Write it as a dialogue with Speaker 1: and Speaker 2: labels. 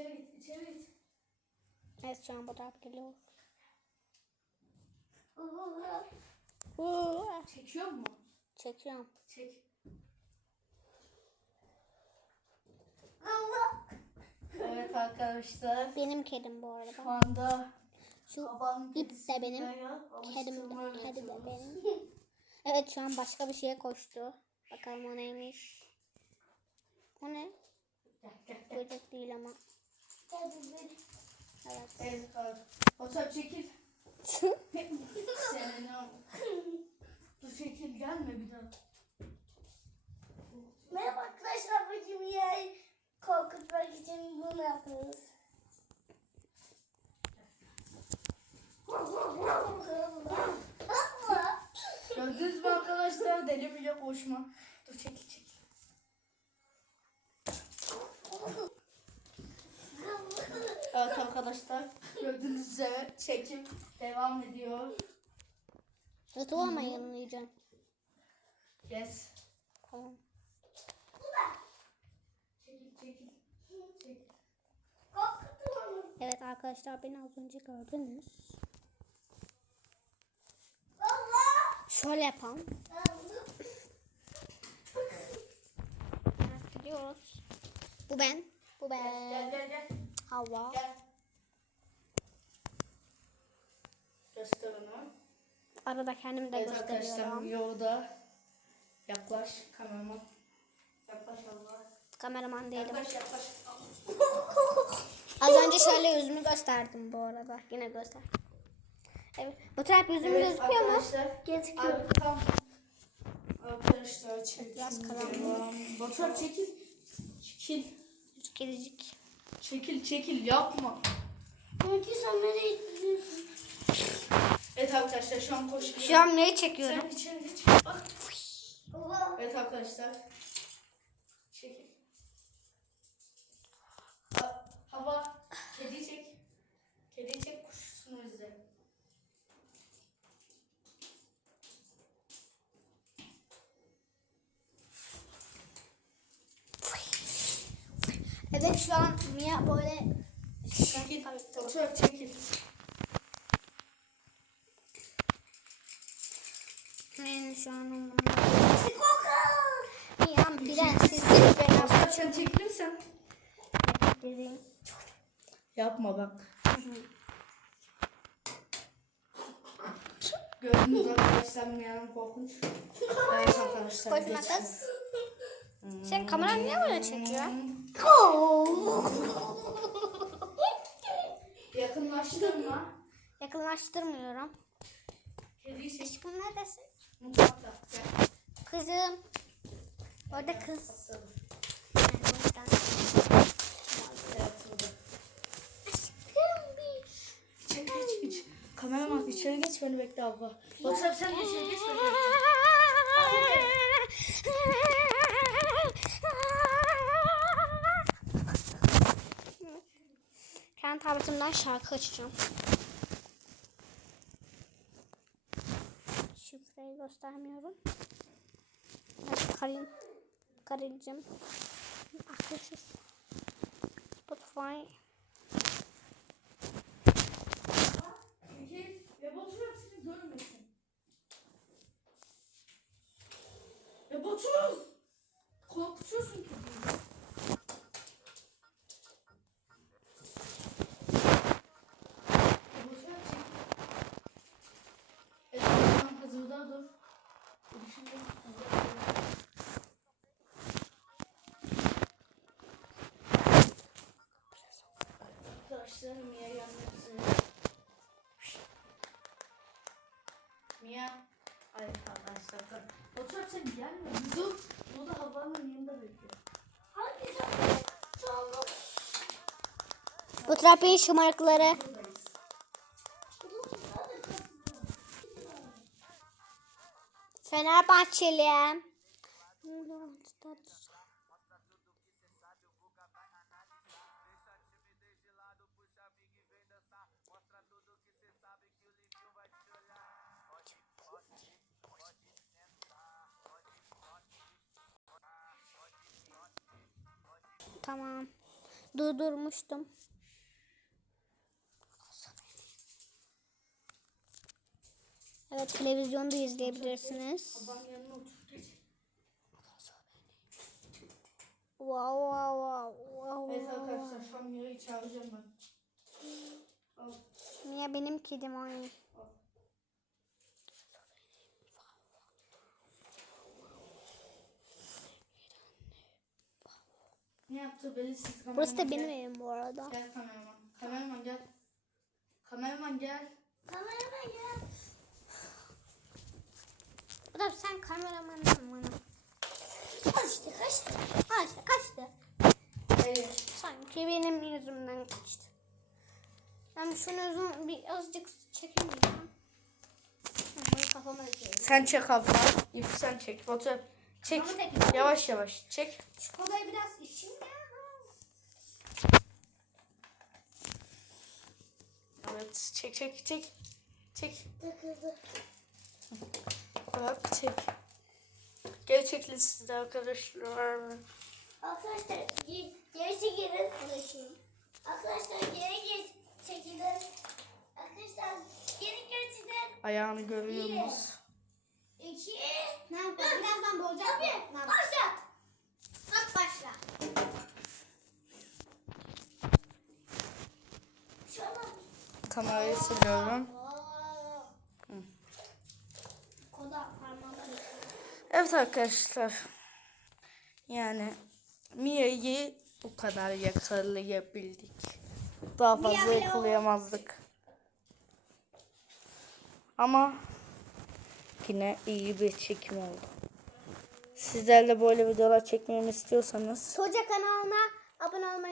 Speaker 1: içeri git, içeri git.
Speaker 2: Evet şu an fotoğraf geliyor. Uuu,
Speaker 1: Çekiyor mu?
Speaker 2: Çekiyorum.
Speaker 1: Çek. Evet arkadaşlar.
Speaker 2: Benim kedim bu arada.
Speaker 1: Şu anda
Speaker 2: Şu ip de benim. Kedim de, kedi de benim. Evet şu an başka bir şeye koştu. Bakalım o neymiş. O ne? Böcek değil ama. Evet.
Speaker 1: Evet. Fotoğraf çekil. Senin. Dur çekil gelme bir daha.
Speaker 3: Merhaba arkadaşlar bugün ya korkutmak için bunu yapıyoruz.
Speaker 1: Gördünüz mü arkadaşlar deli bile koşma. Dur çekil çekil. Evet arkadaşlar gördüğünüz üzere çekim devam ediyor.
Speaker 2: YouTube'a mı yayınlayacağım?
Speaker 1: Yes.
Speaker 2: Tamam.
Speaker 1: Çekil çekil. Çekil.
Speaker 3: Korkutma onu.
Speaker 2: Evet arkadaşlar beni az önce gördünüz.
Speaker 3: Allah!
Speaker 2: Şöyle yapalım. Gidiyoruz. Bu ben. Bu
Speaker 1: Gel
Speaker 2: ben.
Speaker 1: gel gel.
Speaker 2: Hava.
Speaker 1: Gel. Göster onu.
Speaker 2: Arada kendimi de
Speaker 1: Evet arkadaşlar
Speaker 2: gösteriyorum.
Speaker 1: yolda. Yaklaş kameraman. Yaklaş Allah.
Speaker 2: Kameraman değilim.
Speaker 1: Yaklaş yaklaş.
Speaker 2: Az önce şöyle yüzümü gösterdim bu arada. Yine göster. Evet. Bu taraf yüzüm
Speaker 1: Evet
Speaker 2: gözüküyor mu?
Speaker 1: arkadaşlar.
Speaker 3: Gözüküyor.
Speaker 1: Abi tam. Arkadaşlar çekil.
Speaker 2: Biraz karanlık.
Speaker 1: Batuhan çekil. Çekil.
Speaker 2: Gelecek.
Speaker 1: Çekil çekil yapma.
Speaker 3: Peki sen nereye gidiyorsun?
Speaker 1: Evet arkadaşlar şu an koşuyor.
Speaker 2: Şu an neyi çekiyorum?
Speaker 1: Sen içeri geç. Bak.
Speaker 3: Baba.
Speaker 1: Evet arkadaşlar. Çekil. Ha- hava. Kedi çek. Kedi çek kuşusunu izle.
Speaker 2: Evet şu an Mia böyle
Speaker 1: Çekil. Otur çekil.
Speaker 2: Ben şu an umurumda.
Speaker 3: Koka.
Speaker 2: Mia prenses ben
Speaker 1: Otur sen çekilirsen.
Speaker 2: dedim.
Speaker 1: Yapma bak. Gördünüz arkadaşlar Mia'nın korkunç. Evet arkadaşlar.
Speaker 2: Sen kameranı niye böyle çekiyor?
Speaker 1: Yakınlaştırma.
Speaker 2: Yakınlaştırmıyorum. Aşkım neredesin? Kızım. Orada kız.
Speaker 1: Kameraman içeri geç beni bekle abla. WhatsApp sen de içeri geç beni bekle.
Speaker 2: Kendi tabletimden şarkı açacağım. Göstermiyorum. Evet, Karin. Karin'cim. Akılsız. Spotify.
Speaker 1: Ya Batur seni görmesin. Ya Batur. Korkutuyorsun kediyi. Mia. Ay arkadaşlar. Otur sen gelme. Dur. Bu da havanın yanında bekliyor.
Speaker 3: Hadi sen. Tamam.
Speaker 2: Bu trafiğin şımarıkları.
Speaker 1: Buradayız.
Speaker 2: Tamam. durdurmuştum. Evet televizyonda izleyebilirsiniz. Wow wow wow wow.
Speaker 1: Evet arkadaşlar Mia'yı çağıracağım ben.
Speaker 2: Mia benim kedim oynuyor.
Speaker 1: Ne yaptı belirsiz kameraman
Speaker 2: Burası da
Speaker 1: gel.
Speaker 2: benim evim bu arada.
Speaker 1: Gel kameraman. Kameraman gel. Kameraman gel.
Speaker 3: Kamerama gel.
Speaker 2: Bu da sen kameramandan bana.
Speaker 3: Kaçtı kaçtı.
Speaker 2: Ha işte kaçtı.
Speaker 1: Hayır.
Speaker 2: Sanki benim yüzümden kaçtı. Ben şunu uzun bir azıcık çekeyim kafama.
Speaker 1: Sen çek abla. İp sen çek. Fotoğraf. Çek.
Speaker 2: Tek-
Speaker 1: Yavaş yavaş. Çek.
Speaker 2: Şu kolayı biraz içeyim ya.
Speaker 1: Evet. Çek çek çek. Çek.
Speaker 3: Takıldı.
Speaker 1: Bak çek. Gerçekten sizde arkadaşlar.
Speaker 3: Arkadaşlar ge- geri çekilin. Arkadaşlar geri geri çekilin. Arkadaşlar geri geri çekilin.
Speaker 1: Ayağını görüyor
Speaker 3: İyi.
Speaker 1: musunuz?
Speaker 3: İki.
Speaker 2: Ne yapalım? Birazdan? Ne
Speaker 3: Tabii.
Speaker 2: yapalım?
Speaker 3: Başlat.
Speaker 2: At başla.
Speaker 1: Kamerayı siliyorum. Evet arkadaşlar. Yani Mia'yı bu kadar yakalayabildik. Daha fazla yakalayamazdık. Ama yine iyi bir çekim oldu. Sizler de böyle videolar çekmemi istiyorsanız
Speaker 2: Soca kanalına abone olmayı